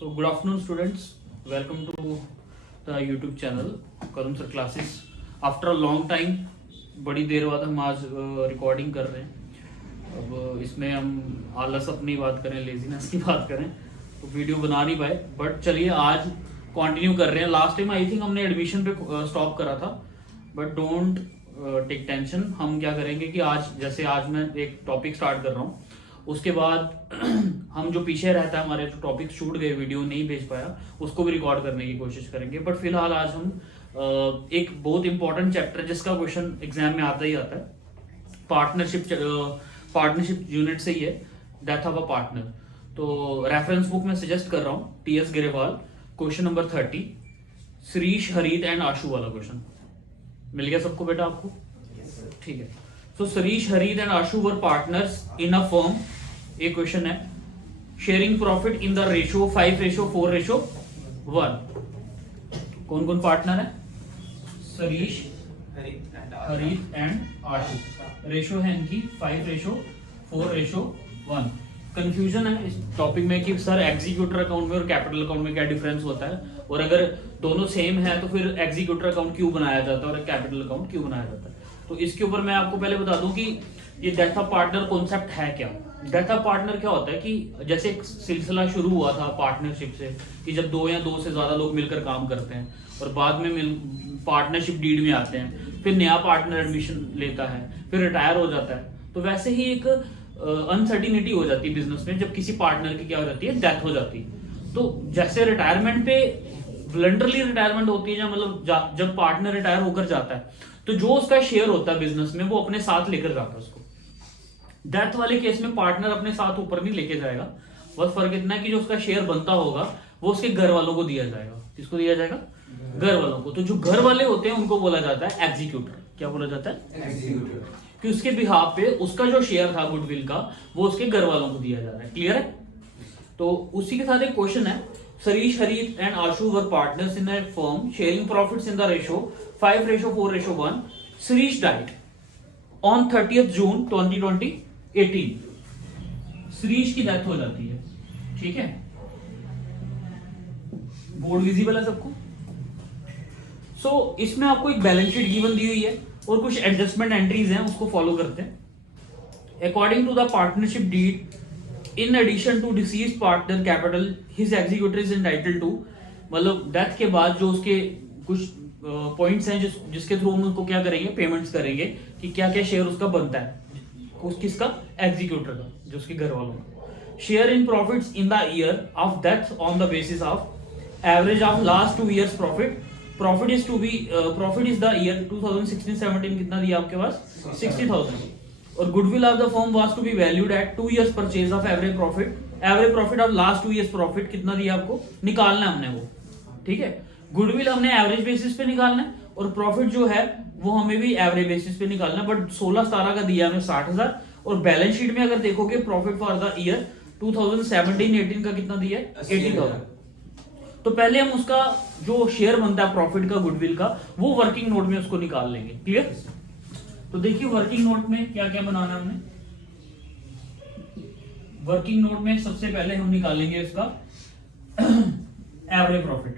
So good afternoon students, welcome to the YouTube channel Karun sir classes. After a long time, बड़ी देर बाद हम आज recording कर रहे हैं। अब इसमें हम आलस अपनी बात करें, लेजीनेस की बात करें तो वीडियो बना नहीं पाए, बट चलिए आज कंटिन्यू कर रहे हैं। लास्ट टाइम आई थिंक हमने एडमिशन पे स्टॉप करा था, बट डोंट टेक टेंशन। हम क्या करेंगे कि आज जैसे आज मैं एक टॉपिक स्टार्ट कर रहा हूँ, उसके बाद हम जो पीछे रहता है, हमारे जो टॉपिक छूट गए, वीडियो नहीं भेज पाया, उसको भी रिकॉर्ड करने की कोशिश करेंगे। बट फिलहाल आज हम एक बहुत इंपॉर्टेंट चैप्टर जिसका क्वेश्चन एग्जाम में आता ही आता है, पार्टनरशिप यूनिट से ही है, डेथ ऑफ अ पार्टनर। तो रेफरेंस बुक में सजेस्ट कर रहा हूँ TS Grewal, question number 30, Shrish Harit and आशु वाला क्वेश्चन। मिल गया सबको बेटा आपको? ठीक है। सो Shrish Harit and Ashu were partners in a firm. एक क्वेश्चन है, sharing profit in the ratio 5:4:1। कौन कौन पार्टनर है? Shrish Harit and Ashu. Ratio है इनकी 5:4:1। कंफ्यूजन है इस टॉपिक में कि सर एग्जीक्यूटर अकाउंट में और कैपिटल अकाउंट में क्या डिफरेंस होता है, और अगर दोनों सेम है तो फिर एग्जीक्यूटर अकाउंट क्यों बनाया जाता है और कैपिटल अकाउंट क्यों बनाया जाता है। तो इसके ऊपर मैं आपको पहले बता दूं कि ये डेथ ऑफ पार्टनर कॉन्सेप्ट है क्या। डेथ ऑफ पार्टनर क्या होता है कि जैसे एक सिलसिला शुरू हुआ था पार्टनरशिप से, कि जब दो या दो से ज्यादा लोग मिलकर काम करते हैं और बाद में पार्टनरशिप डीड में आते हैं, फिर नया पार्टनर एडमिशन लेता है, फिर रिटायर हो जाता है, तो वैसे ही एक अनसर्टिनिटी हो जाती है बिजनेस में जब किसी पार्टनर की क्या हो जाती है, डेथ हो जाती है। तो जैसे रिटायरमेंट पे वॉलंटरी रिटायरमेंट होती है, या मतलब जब पार्टनर रिटायर होकर जाता है तो जो उसका शेयर होता है बिजनेस में वो अपने साथ लेकर जाता है उसको। डेथ वाले केस में पार्टनर अपने साथ ऊपर नहीं लेके जाएगा, बस फर्क इतना है कि जो उसका शेयर बनता होगा वो उसके घर वालों को दिया जाएगा। किसको दिया जाएगा? घर वालों को। तो जो घर वाले होते हैं उनको बोला जाता है एग्जीक्यूटर। क्या बोला जाता है? एग्जीक्यूटर। कि उसके बिहाफ पे उसका जो शेयर था गुडविल का वो उसके घर वालों को दिया जा रहा है। क्लियर है? तो उसी के साथ एक क्वेश्चन है, Sarish Harith and Ashu were partners in a firm sharing profits in the ratio 5:4:1. Sarish died on 30th June 2018. Sarish की डेथ हो जाती है। ठीक है, बोर्ड विजिबल है सबको? सो इसमें आपको एक बैलेंस शीट गिवन दी हुई है और कुछ एडजस्टमेंट एंट्रीज हैं, उसको फॉलो करते हैं। According to the partnership deed, in addition to deceased partner capital, his executor is entitled to, मतलब डेथ के बाद जो उसके कुछ पॉइंट्स हैं जिसके थ्रू हम उसको क्या करेंगे, पेमेंट्स करेंगे कि क्या क्या शेयर उसका बनता है, किसका? एग्जीक्यूटर का, जो उसके घर वालों का। Share in profits in the year of death on the basis of average of last 2 years profit. Profit is the year 2016-17 कितना दिया आपके पास? 60,000। और goodwill of the firm was to be valued at 2 years purchase of average profit of last 2 years profit कितना दिया आपको? निकालना है हमने वो। ठीक है, गुडविल हमने एवरेज बेसिस पे निकालना है और प्रॉफिट जो है वो हमें भी एवरेज बेसिस पे निकालना है। बट 16-17 का दिया हमें 60,000, और बैलेंस शीट में अगर देखोगे प्रॉफिट फॉर द ईयर 2017-18 का कितना दिया है? 80,000। तो पहले हम उसका जो शेयर बनता है प्रॉफिट का गुडविल का, वो वर्किंग नोट में उसको निकाल लेंगे। क्लियर? तो देखिए वर्किंग नोट में क्या क्या बनाना है हमने। वर्किंग नोट में सबसे पहले हम निकालेंगे इसका average profit,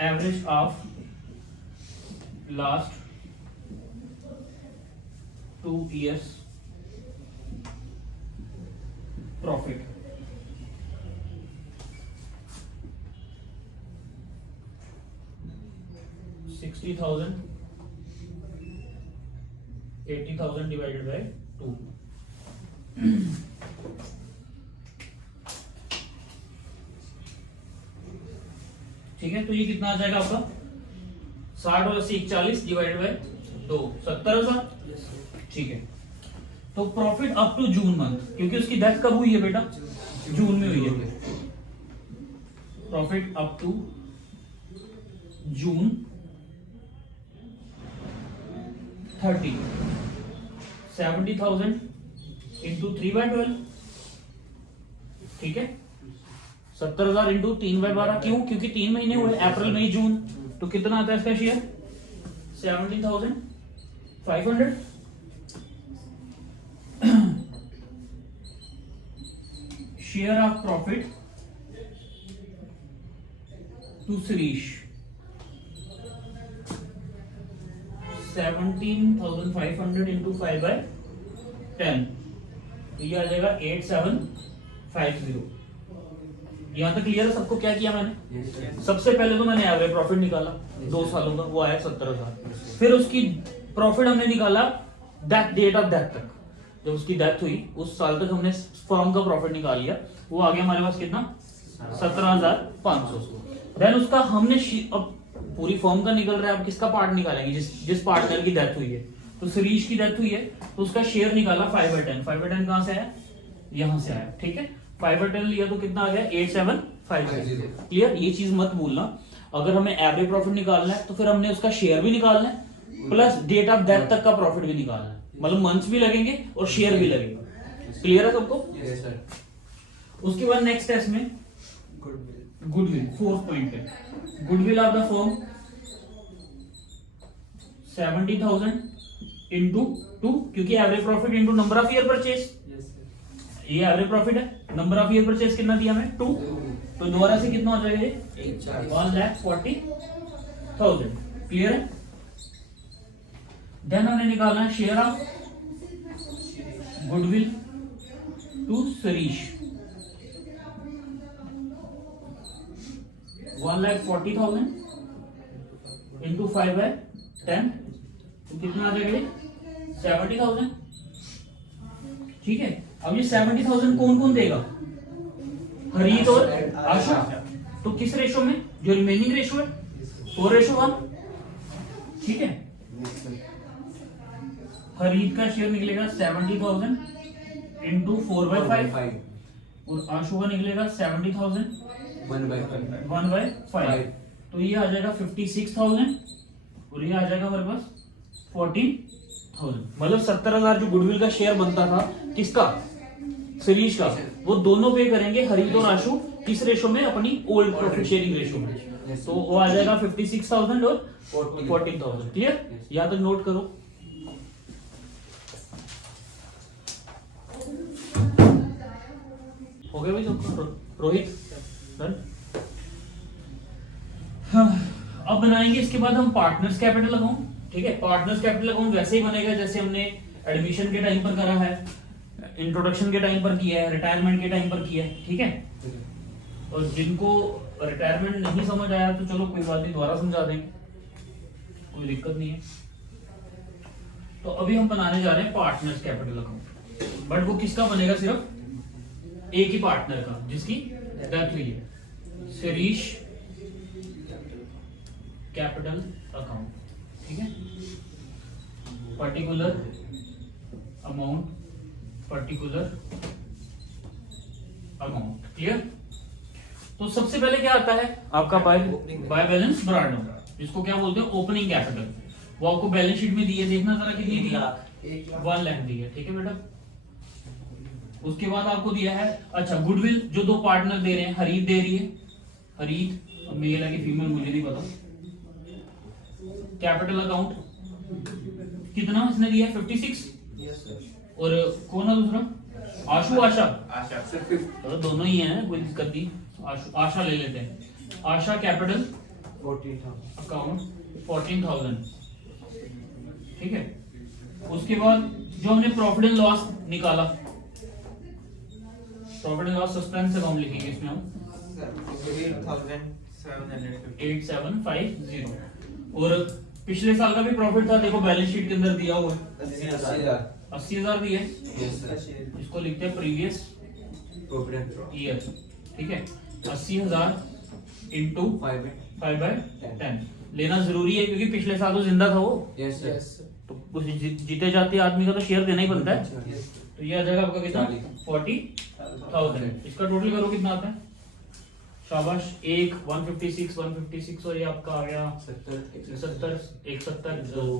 average of last 2 years profit. $60,000, 80,000 divided by 2। ठीक है, तो ये कितना आ जाएगा आपका? 60 और 80 41 डिवाइडेड बाय 2, 70,000। ठीक है, तो profit up to June month, क्योंकि उसकी डेथ कब हुई है बेटा? जून में हुई है। Profit up to June 30, 70,000 into 3/12। ठीक है, 70,000 इंटू 3/12। क्यों? क्योंकि 3 महीने हुए, अप्रैल मई जून, तो कितना आता है इसका share? 17,500। Share of profit to Suresh 17,500 into 5/10, तो ये आ जाएगा 8750। यहां तक क्लियर है सबको? क्या किया मैंने? सबसे पहले तो मैंने एवरेज प्रॉफिट निकाला 2 सालों का, वो आया 17,000। फिर उसकी प्रॉफिट हमने निकाला डेट ऑफ डेथ तक, जब उसकी डेथ हुई उस साल तक हमने फर्म का प्रॉफिट निकाल लिया, वो आ गया हमारे पास कितना? 17,500। देन उसका हमने अब पूरी फर्म का निकल रहा है, अब किसका पार्ट निकालेंगे? जिस पार्टनर की डेथ हुई है, तो सुरेश की डेथ हुई है तो उसका शेयर निकाला 5/10। 5/10 कहां से आया? यहां से आया, ठीक है। 5/10 लिया तो कितना आ गया? 8750। क्लियर? ये चीज मत भूलना, अगर हमें एवरेज प्रॉफिट निकालना है तो फिर हमने उसका शेयर भी निकालना है प्लस डेट ऑफ डेथ तक का प्रॉफिट भी निकालना है, मतलब मंथ्स भी लगेंगे और शेयर भी लगेगा। क्लियर है सबको? Yes sir. उसके बाद नेक्स्ट टेस्ट में गुडविल, फोर्थ पॉइंट है goodwill of the firm 70,000 into 2, क्योंकि average profit into number of year purchase, ये एवरेज प्रॉफिट है। नंबर ऑफ ईयर परचेज कितना दिया हमें? 2, तो दोबारा से कितना हो जाएगा ये? 1,40,000। क्लियर है? देन हमने निकालना है share of goodwill to Suresh 1,40,000 into 5/10, तो कितना आ जाएगा? 70,000। ठीक है, अब ये 70,000 कौन कौन देगा? हरीत और आशा। तो किस रेशो में? जो रिमेनिंग रेशो है 4:1। ठीक है, हरीत का शेयर निकलेगा 70,000 इंटू 4/5 और आशु का निकलेगा 70,000 1/5, तो ये आ जाएगा 56,000 और ये आ जाएगा हमारे पास 14,000। मतलब 70,000 जो गुडविल का शेयर बनता था, किसका? सुरेश का, वो दोनों पे करेंगे हरीत और आशु किस रेशो में? अपनी ओल्ड प्रॉफिट शेयरिंग रेशो में। तो वो आ जाएगा 56,000 और 14,000। क्लियर? यहां तक नोट करो। हो गया भाई सबको? रोहित डन। अब बनाएंगे इसके बाद हम पार्टनर्स कैपिटल अकाउंट। ठीक है, पार्टनर्स कैपिटल अकाउंट वैसे ही बनेगा जैसे हमने एडमिशन के टाइम पर करा है, इंट्रोडक्शन के टाइम पर किया है, रिटायरमेंट के टाइम पर किया है। ठीक है, और जिनको रिटायरमेंट नहीं समझ आया तो चलो कोई बात नहीं, दोबारा समझा देंगे, कोई दिक्कत नहीं है। तो अभी हम बनाने जा रहे हैं पार्टनर्स कैपिटल अकाउंट, बट वो किसका बनेगा? सिर्फ एक ही पार्टनर का जिसकी डेथ हुई है, सुरेश कैपिटल अकाउंट। ठीक है, particular amount, particular amount. Clear? तो सबसे पहले क्या आता है आपका? बाय बैलेंस ब्रॉड डाउन, जिसको क्या बोलते हैं? Opening capital. वो आपको बैलेंस शीट में दी है, देखना जरा कितनी दी है? 1 लाख दी है। ठीक है बेटा, उसके बाद आपको दिया है, अच्छा गुडविल जो दो पार्टनर दे रहे हैं, हरीत दे रही है, हरीत मेल है कि फीमेल मुझे नहीं पता। कैपिटल अकाउंट कितना इसने दिया है? 56। और कौन है दूसरा? आशु, आशा तो दोनों ही हैं, कोई दिक्कत नहीं। आशा ले लेते हैं। आशा कैपिटल अकाउंट 14,000। ठीक है, उसके बाद जो हमने प्रॉफिट एंड लॉस निकाला, profit and loss suspense account लिखेंगे इसमें हम 8750। और पिछले साल का भी प्रॉफिट था, देखो बैलेंस शीट के अंदर दिया हुआ है 80,000 दिए। इसको लिखते हैं प्रीवियस ईयर। ठीक है, 80,000 इंटू 5/10 लेना जरूरी है, क्योंकि पिछले साल तो जिंदा था वो। तो जीते जाते आदमी का तो शेयर देना ही बनता है। तो ये आ जाएगा आपका कितना? 40,000। इसका टोटल करो कितना आता है? शाबाश, 156 और ये आपका आ गया 70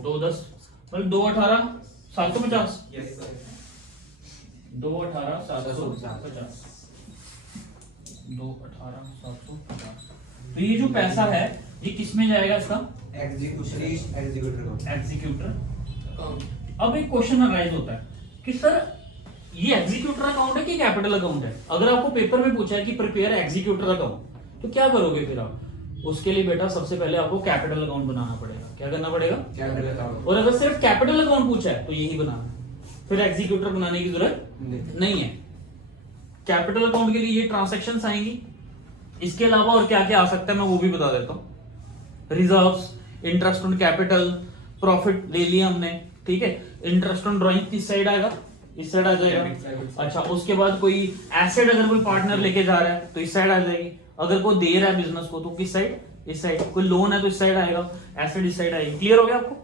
2 10 मतलब 218 750 218 750 218 750। तो ये जो पैसा है ये किस में जाएगा? इसका एग्जीक्यूटर। अब एक क्वेश्चन अराइज होता है कि सर ये एग्जीक्यूटर अकाउंट है कि कैपिटल अकाउंट है? अगर आपको पेपर में पूछा है कि प्रिपेयर एग्जीक्यूटर अकाउंट, तो क्या करोगे फिर आप? उसके लिए बेटा सबसे पहले आपको कैपिटल अकाउंट बनाना पड़ेगा। क्या करना पड़ेगा? Capital account. और अगर सिर्फ कैपिटल अकाउंट पूछा है तो यही बनाना है, फिर एग्जीक्यूटर बनाने की जरूरत नहीं है। कैपिटल अकाउंट के लिए ये ट्रांसैक्शंस आएंगी। इसके अलावा और क्या क्या आ सकता है मैं वो भी बता देता हूँ। Reserves, interest on capital, profit ले लिया हमने, ठीक है। इंटरेस्ट ऑन ड्रॉइंग किस साइड आएगा? इस साइड आ जाएगा। अच्छा, उसके बाद कोई एसेट अगर कोई पार्टनर लेके जा रहा है तो इस साइड आ जाएगी। अगर कोई दे रहा है बिजनेस को तो किस साइड? इस साइड। कोई लोन है तो इस साइड आएगा, एसेट इस साइड आएगी। क्लियर हो गया आपको?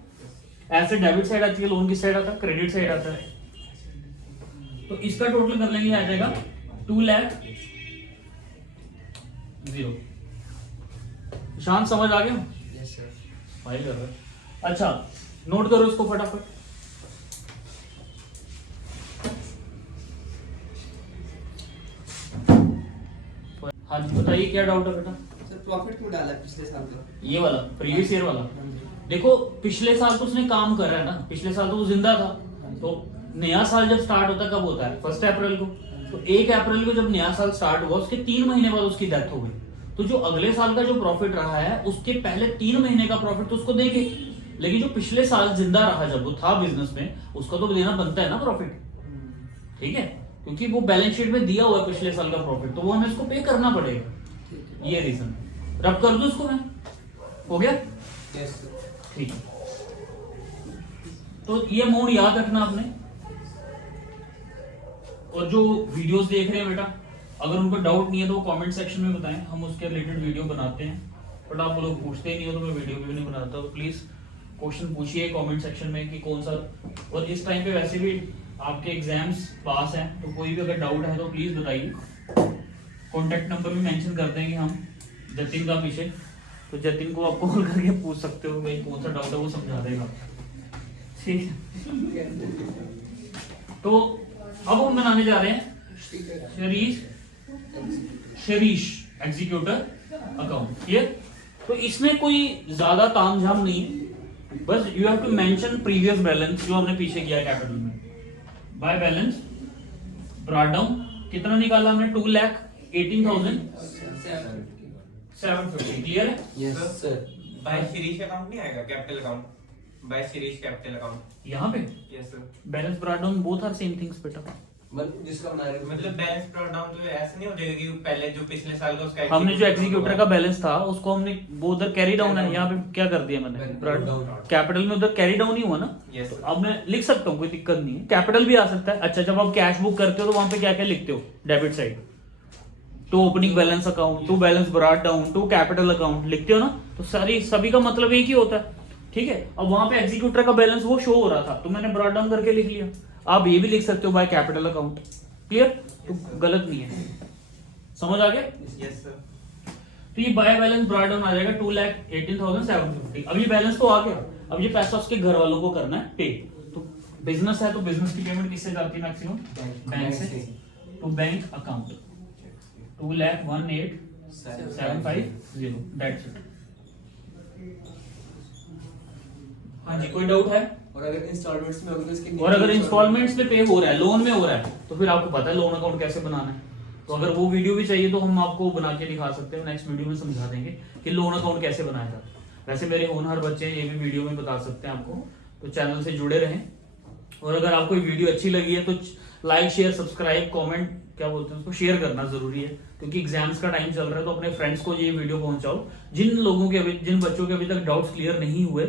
एसेट डेबिट साइड आती है, लोन किस साइड आता है? क्रेडिट साइड आता है। तो इसका टोटल कर लेंगे, आ जाएगा 2 लाख 0। शांत, समझ आ गया? Yes sir. फाइल कर रहा है। अच्छा, नोट करो इसको फटाफट। हाँ जी, बताइए क्या डाउट है बेटा? सर प्रॉफिट क्यों डाला है पिछले साल का? ये वाला प्रीवियस ईयर वाला। देखो पिछले साल तो उसने काम कर रहा है ना, पिछले साल तो वो जिंदा था। तो नया साल जब स्टार्ट होता है कब होता है? 1 अप्रैल को। तो 1 अप्रैल को जब नया साल स्टार्ट हुआ उसके 3 महीने बाद उसकी डेथ हो गई। तो जो अगले साल का जो प्रॉफिट रहा है उसके पहले 3 महीने का प्रॉफिट तो उसको देंगे, लेकिन जो पिछले साल जिंदा रहा जब वो था बिजनेस में, उसका तो देना बनता है ना प्रॉफिट, ठीक है। क्योंकि वो बैलेंस शीट में दिया हुआ है पिछले साल का प्रॉफिट, तो वो हमें इसको पे करना पड़ेगा। ये रीजन। रब कर दो इसको मैं, हो गया? Yes sir. ठीक है, तो ये मोड याद रखना आपने। और जो वीडियोस देख रहे हैं बेटा, अगर उनको डाउट नहीं है तो वो कमेंट सेक्शन में बताएं, हम उसके रिलेटेड वीडियो बनाते हैं। बट आप लोग पूछते ही नहीं हो तो मैं वीडियो भी नहीं बनाता। तो प्लीज क्वेश्चन पूछिए कमेंट सेक्शन में कि कौन सा। और इस टाइम पे वैसे भी आपके एग्जाम्स पास हैं, तो कोई भी अगर डाउट है तो प्लीज बताइए। कॉन्टेक्ट नंबर भी मेंशन कर देंगे हम जतिन का पीछे, तो जतिन को आप कॉल करके पूछ सकते हो भाई कौन सा डाउट है, वो समझा देगा। ठीक है, तो अब हम बनाने जा रहे हैं शरीश एग्जीक्यूटर अकाउंट। क्लियर? तो इसमें कोई ज्यादा तामझाम नहीं है, बस you have to mention previous balance जो हमने पीछे किया कैपिटल में। बाय बैलेंस ब्रॉट डाउन कितना निकाला हमने? 2,18,750। क्लियर है? Yes sir. By Shirish account नहीं आएगा? Capital account by Shirish capital account यहाँ पे yes sir. Balance brought down both are same things बेटा। मतलब जिसका बना रहे हो मतलब बैलेंस ब्रॉट डाउन तो ऐसे नहीं हो जाएगा कि पहले जो पिछले साल का उसका हमने जो एग्जीक्यूटर का बैलेंस था उसको हमने वो उधर कैरी डाउन है, यहाँ पे क्या कर दिया मैंने? कैपिटल में उधर कैरी डाउन ही हुआ ना। Yes, तो sir. अब मैं लिख सकता हूँ, कोई दिक्कत नहीं है। कैपिटल भी आ सकता है। अच्छा, जब आप कैश बुक करते हो तो वहां पे क्या क्या लिखते हो? Debit side to opening balance account, to balance brought down, to capital account लिखते हो ना। तो सभी का मतलब एक ही होता है, ठीक है। अब वहां पे एग्जीक्यूटर का बैलेंस वो शो हो रहा था तो मैंने ब्रॉट डाउन करके लिख लिया। आप ये भी लिख सकते हो बाय कैपिटल अकाउंट। क्लियर? तो गलत नहीं है, समझ आ गया? Yes sir. तो ये बाय बैलेंस ब्रॉट डाउन आ जाएगा 2,18,750। अब ये बैलेंस तो आ गया, अब ये पैसा उसके घर वालों को करना है पे। तो बिजनेस है तो बिजनेस की पेमेंट किससे जाती है मैक्सिमम? बैंक से। To bank account 2,18,750। That's it. हाँ जी, कोई डाउट है? और अगर इंस्टॉलमेंट्स में होगा तो इसके और अगर इंस्टॉलमेंट्स में पे हो रहा है, लोन में हो रहा है, तो फिर आपको पता है लोन अकाउंट कैसे बनाना है। तो अगर वो वीडियो भी चाहिए तो हम आपको बना के दिखा सकते हैं, नेक्स्ट वीडियो में समझा देंगे कि लोन अकाउंट कैसे बनाया जाता है। वैसे मेरे होनहार बच्चे हैं, ये भी वीडियो में बता सकते हैं आपको। तो चैनल से जुड़े रहें। और अगर आपको ये वीडियो अच्छी लगी है तो लाइक शेयर सब्सक्राइब कमेंट क्या बोलते हैं उसको, शेयर करना जरूरी है, क्योंकि एग्जाम्स का टाइम चल रहा है। तो अपने फ्रेंड्स को ये वीडियो पहुंचाओ जिन बच्चों के अभी तक डाउट्स क्लियर नहीं हुए।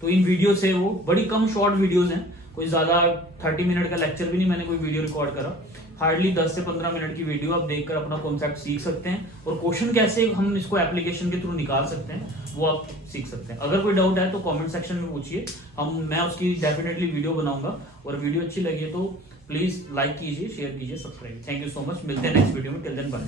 तो इन वीडियो से, वो बड़ी कम शॉर्ट वीडियोस हैं, कोई ज्यादा 30 मिनट का लेक्चर भी नहीं मैंने कोई वीडियो रिकॉर्ड करा। हार्डली 10 से 15 मिनट की वीडियो आप देखकर अपना कॉन्सेप्ट सीख सकते हैं, और क्वेश्चन कैसे हम इसको एप्लीकेशन के थ्रू निकाल सकते हैं वो आप सीख सकते हैं। अगर कोई डाउट है तो कमेंट सेक्शन में पूछिए, मैं उसकी डेफिनेटली वीडियो बनाऊंगा। और वीडियो अच्छी लगी है तो प्लीज लाइक कीजिए, शेयर कीजिए, subscribe. Thank you so much, मिलते हैं नेक्स्ट वीडियो में। Till then bye.